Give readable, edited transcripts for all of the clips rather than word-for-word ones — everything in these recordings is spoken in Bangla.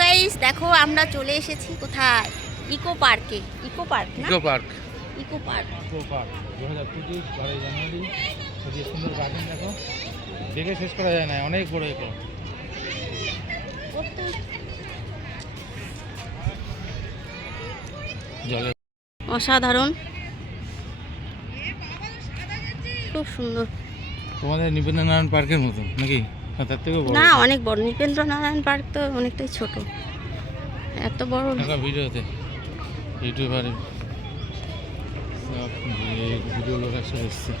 গাইস দেখো আমরা চলে এসেছি কোথায়? ইকো পার্কে। ইকো পার্ক না? Eco park. Eco park. Eco park 2025 12 জানুয়ারি। খুবই সুন্দর গার্ডেন, দেখো দেখে শেষ করা যায় না, অনেক বড় ইকো। জলে অসাধারণ, খুব সুন্দর। তোমাদের নিবেন্দ্রনারায়ণ পার্কের মতো নাকি? তার থেকেও বড়? না, অনেক বড়। নিবেন্দ্রনারায়ণ পার্ক তো অনেকটাই ছোট, এত বড় ভিডিওতে ইউটিউবারে ভিডিও লোক একসাথে এসছে।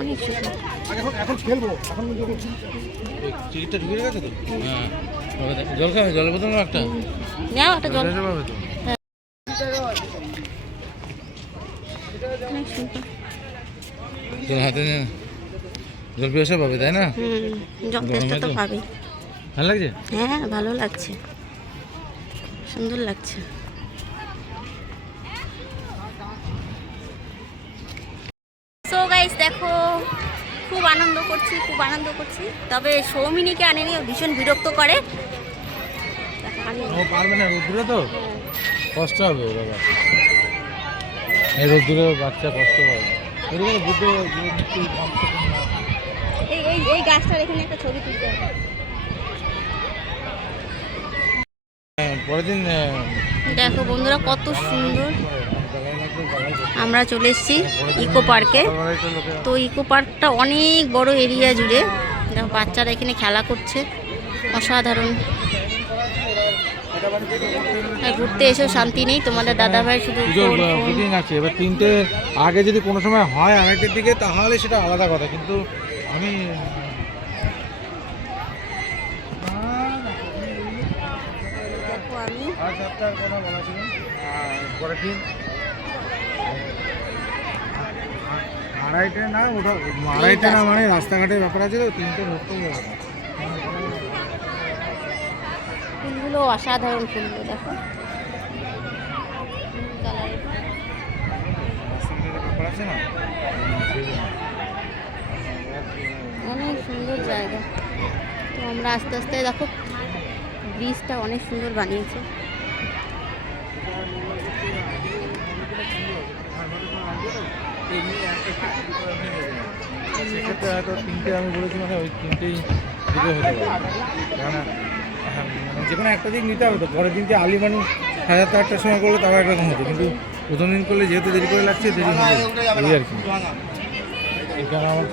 অনেক ছোট। এখন খেলবো, এখন টিকিটটা ঢুকে গেছে তো? হ্যাঁ, জল খাবে, জলের বোতল একটা নাও, একটা জল। পাবে তো? অনেক সুন্দর। জল হাতে নিয়ে জল পিয়াসা পাবে, তাই না? জল তেষ্টা তো পাবে। ভালো লাগছে? হ্যাঁ, ভালো লাগছে, সুন্দর লাগছে। সো গাইস দেখো, খুব আনন্দ করছি, খুব আনন্দ করছি। তবে সৌমিনীকে আনেনি, ও ভীষণ বিরক্ত করে। ও পারবে না, রোদ্দুরে তো কষ্ট হবে বাবা। এই রোদ্দুরে বাচ্চা কষ্ট পাবে। এরকম বুঝতে এই গাছটার এখানে একটা ছবি তুলতে হবে। পরের দিন দেখো বন্ধুরা, কত সুন্দর। আমরা চলে এসেছি ইকো পার্কে। তো ইকো পার্কটা অনেক বড় এরিয়া জুড়ে। দেখো বাচ্চারা এখানে খেলা করছে, অসাধারণ। ঘুরতে এসেও শান্তি নেই। তোমাদের দাদাভাই শুধু বুকিং আছে। এবার 3টে আগে যদি কোনো সময় হয়, আড়াইটের দিকে, তাহলে সেটা আলাদা কথা। কিন্তু আমি কথা বলা ছিল পরের দিন আড়াইটে না, ওটা আড়াইটে না, মানে রাস্তাঘাটের ব্যাপার আছে তো, 3টে ধরতেই হবে। ফুলগুলো অসাধারণ, ফুলগুলো দেখো। অনেক সুন্দর জায়গা। তো আমরা আস্তে আস্তে দেখো, ব্রিজটা অনেক সুন্দর বানিয়েছে। সেক্ষেত্রে হয়তো 3টে আমি বলেছি, মানে ওই 3টেই দিকে হতে পারে। কেননা যে কোনো একটা দিক নিতে হবে তো। পরের দিনকে আলি মানে 7:30-8টার সময় করলে তাও একরকম হতো, কিন্তু প্রথম দিন করলে যেহেতু দেরি করে লাগছে, দেরি হবে এই আর কি। এখানে আমার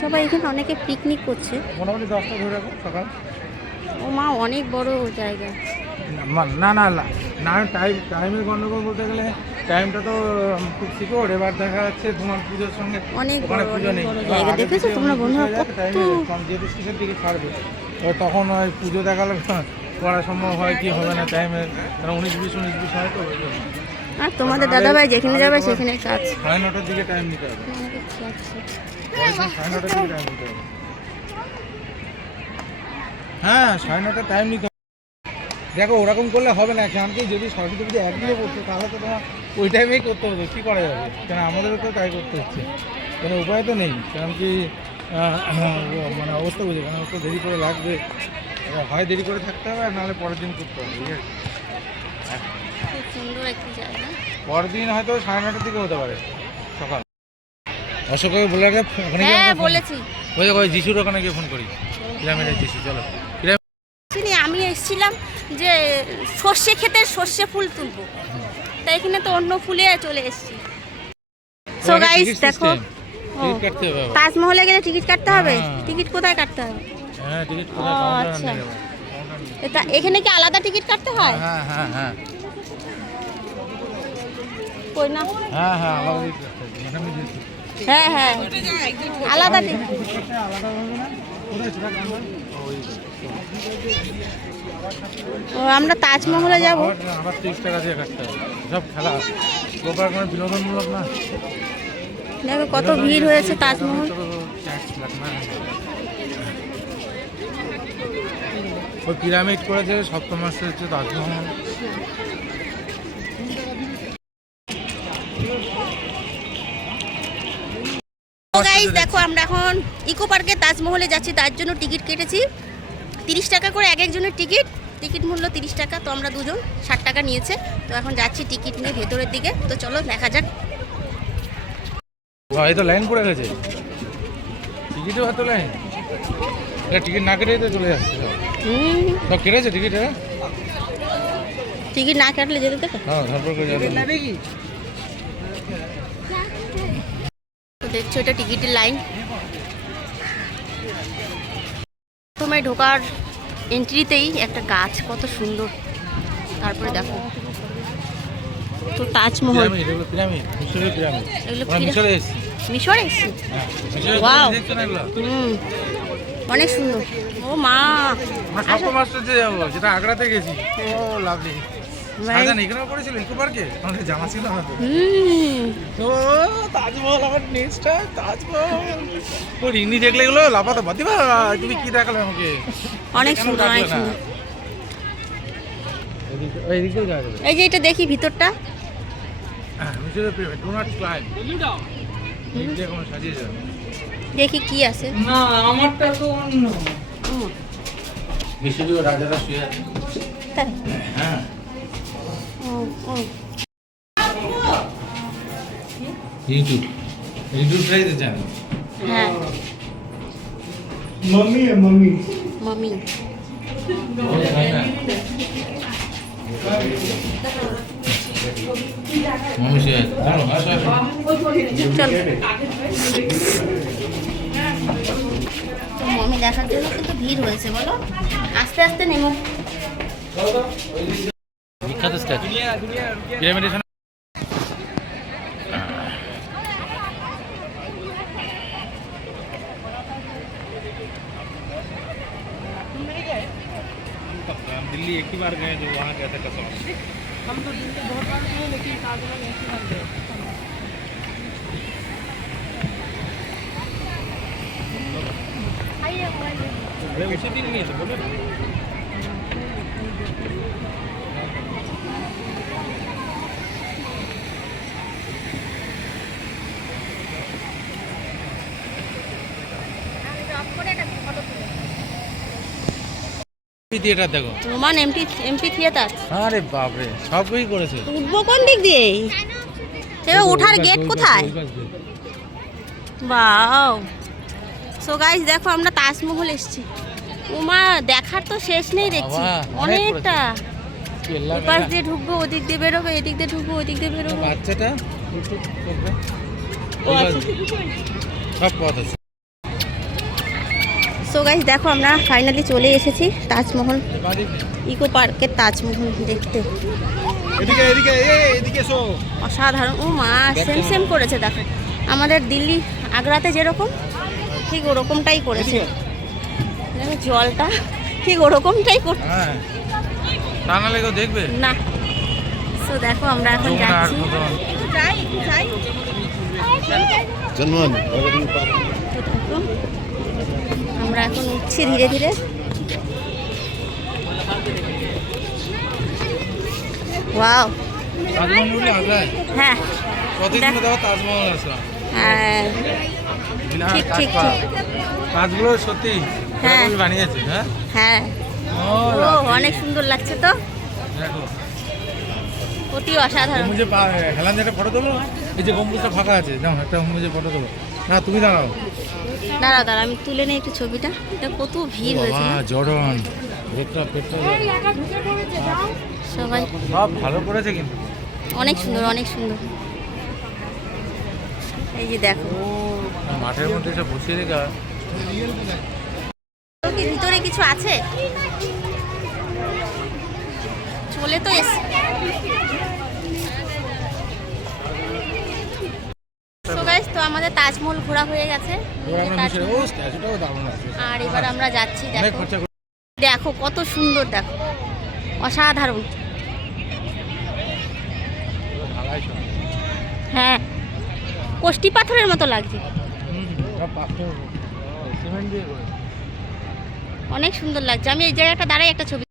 সবাই এখানে অনেকে পিকনিক করছে। মোটামুটি 10টা ধরে রাখো সকাল। ও মা, অনেক বড় জায়গা। না না না, টাইমের গন্ডগোল বলতে গেলে টাইমটা তো খুব সিকিউর। এবার দেখা যাচ্ছে তোমার পুজোর সঙ্গে অনেক ওখানে পুজো নেই। জায়গা দেখেছো তোমরা বন্ধুরা? কত যেহেতু শেষের দিকে ছাড়বে, এবার তখন ওই পুজো দেখালে করা সম্ভব হয় কি হবে না টাইমের, কারণ 19-20 হয় তো। আর তোমাদের দাদাভাই যেখানে যাবে সেখানে কাজ। 9:30টার দিকে টাইম নিতে হবে। 9:30টার দিকে টাইম নিতে হবে। হ্যাঁ, 9:30টার টাইম নিতে হবে। দেখো ওরকম করলে হবে না, কারণ কি যদি সরস্বতী পুজো একদিনে করতো তাহলে তো তোমার ওই টাইমেই করতে হতো। কী করা যাবে? কারণ আমাদেরও তো তাই করতে হচ্ছে, কোনো উপায় তো নেই। কারণ কি মানে অবস্থা বুঝে, কারণ তো দেরি করে লাগবে। হয় দেরি করে থাকতে হবে, আর নাহলে পরের দিন করতে হবে। ঠিক আছে, খুব সুন্দর একটি জায়গা। পরের দিন হয়তো 9:30টার দিকে হতে পারে সকাল। অশোককে বলে রাখে ওখানে গিয়ে। হ্যাঁ বলেছি। ওই যিশুর ওখানে গিয়ে ফোন করি, পিরামিডের যিশু। চলো আমি এসেছিলাম যে সর্ষে খেতে, সর্ষে ফুল তুলবো, তাই এখানে তো অন্য ফুলে চলে এসেছি। সো গাইস দেখো, তাজমহলে গেলে টিকিট কাটতে হবে। টিকিট কোথায় কাটতে হবে? হ্যাঁ, টিকিট আচ্ছা, এটা এখানে কি আলাদা টিকিট কাটতে হয়? হ্যাঁ হ্যাঁ হ্যাঁ কই না? হ্যাঁ হ্যাঁ হ্যাঁ হ্যাঁ, আলাদা টিকিট। ও, আমরা তাজমহলে যাব। আবার 30 টাকা দিয়ে কাটতে হবে। সব খেলা গোপাল, কোনো বিনোদনমূলক না। দেখো কত ভিড় হয়েছে তাজমহল। ওই পিরামিড করেছে, সপ্তমাসে হচ্ছে তাজমহল। তো গাইস দেখো আমরা এখন ইকো পার্কে তাজমহলে যাচ্ছি, তার জন্য টিকিট কেটেছি 30 টাকা করে এক একজনের টিকিট মূল্য 30 টাকা। তো আমরা দুজন 60 টাকা নিয়েছে। তো এখন যাচ্ছি টিকিট নিয়ে ভেতরের দিকে। তো চলো দেখা যাক। ভাই তো লাইন পড়ে গেছে, টিকিটও হয়তো লাইন, টিকিট না কেটেই তো চলে যাচ্ছে সব কেটেছে টিকিট। টিকিট না কাটলে যেতে দেবে? হ্যাঁ তারপর করে যাবে কি। তো দেখছো এটা টিকিটের লাইন। প্রথমে ঢোকার এন্ট্রিতেই একটা গাছ কত সুন্দর, তারপরে দেখো তো তাজমহল। পিরামিড, মিশরের পিরামিড। এগুলো আমরা মিশরে এসেছি। মিশরে এসেছি। মিশরের Wow! পিরামিড দেখছো না এগুলো? অনেক সুন্দর। ও মা, আমরা সপ্তম মাস্টার যাবো, যেটা আগ্রাতে গেছি। ও লাভলি। শাহজাহান এখানেও করেছিল ইকো পার্কে, আমাদের জানা ছিল না তো। তো তাজমহল আমার নেক্সট টাইম তাজমহল। ও রিনি দেখলে এগুলো লাফাতে বাতিবা, তুমি কি দেখালে আমাকে? অনেক সুন্দর, অনেক সুন্দর। এইদিকে যাওয়া যাবে। এই যে এটা দেখি ভিতরটা। মিশরের পিরামিড, ডু নট ক্লাইম্ব। এইদিকে কোনো সাজিয়ে যাবে। দেখি কি আছে। না আমারটা তো অন্য। মিশরীয় রাজারা শুয়ে আছে। তাই? হ্যাঁ। ইউটিউব চাইতে জানি। হ্যাঁ मम्मी है मम्मी। মামি। মমি শুয়ে আছে। চল। তো মমি দেখার জন্য কিন্তু ভিড় হয়েছে, বলো। আস্তে আস্তে নেমো। বিখ্যাত স্ট্যাচু পিরামিডের সামনে। दिल्ली एक ही बार गए जो वहाँ गया था कसम। हम तो दिल्ली बहुत बार गए लेकिन ताजमहल एक ही बार गए। उसी दिन नहीं था बोले। থিয়েটার দেখো, রোমান এমপি থিয়েটার। আরে বাপরে সবই করেছে। উঠবো কোন দিক দিয়ে? এবার ওঠার গেট কোথায়? বাও। সো গাইস দেখো আমরা তাজমহল এসেছি। উমা দেখার তো শেষ নেই দেখছি, বাবা, অনেকটা। কেল্লা এপাশ দিয়ে ঢুকবো, ওদিক দিয়ে বেরোবো, এদিক দিয়ে ঢুকবো, ওদিক দিয়ে বেরোবো। বাচ্চাটা একটু করবে। ও আচ্ছা। সব পথ আছে। সো গাইস দেখো আমরা ফাইনালি চলে এসেছি তাজমহল, ইকো পার্কের তাজমহল দেখতে। এদিকে এদিকে এদিকে এসো। অসাধারণ। ও মা, সেম সেম করেছে দেখো, আমাদের দিল্লি আগ্রাতে যেরকম ঠিক ওরকমটাই করেছে। দেখো জলটা ঠিক ওরকমটাই করছে। হ্যাঁ তা নাহলে কেউ দেখবে না। সো দেখো আমরা এখন যাচ্ছি। একটু যাই। জন্মন দেখো, আমরা এখন উঠছি ধীরে ধীরে। ওয়াও। তাজমহল উঠলে আগ্রায় হ্যাঁ প্রতিদিন দেখো তাজমহল আসলাম। হ্যাঁ ঠিক ঠিক ঠিক। কাজগুলো সত্যি হ্যাঁ। এরকমই বানিয়েছে। হ্যাঁ হ্যাঁ ও ও অনেক সুন্দর লাগছে তো, দেখো অতি অসাধারণ। গম্বুজে হেলান যেটা ফটো তোলো, এই যে গম্বুজটা ফাঁকা আছে, দাও একটা গম্বুজে ফটো তোলো। না তুমি দাঁড়াও। দাঁড়া আমি তুলে নিই একটু ছবিটা। এটা কত ভিড় হয়েছে না? জর্ডন পেটটা সবাই সব ভালো করেছে কিন্তু। অনেক সুন্দর, অনেক সুন্দর। এই যে দেখো মাঠের মধ্যে সব বসিয়ে রেখা। কি ভিতরে কিছু আছে? চলে তো এসে। So guys, তো আমাদের তাজমহল ঘোরা হয়ে গেছে। আর এবার আমরা যাচ্ছি। দেখো দেখো কত সুন্দর, দেখো অসাধারণ। হ্যাঁ কষ্টি পাথরের মতো লাগছে, অনেক সুন্দর লাগছে। আমি এই জায়গাটা দাঁড়াই একটা ছবি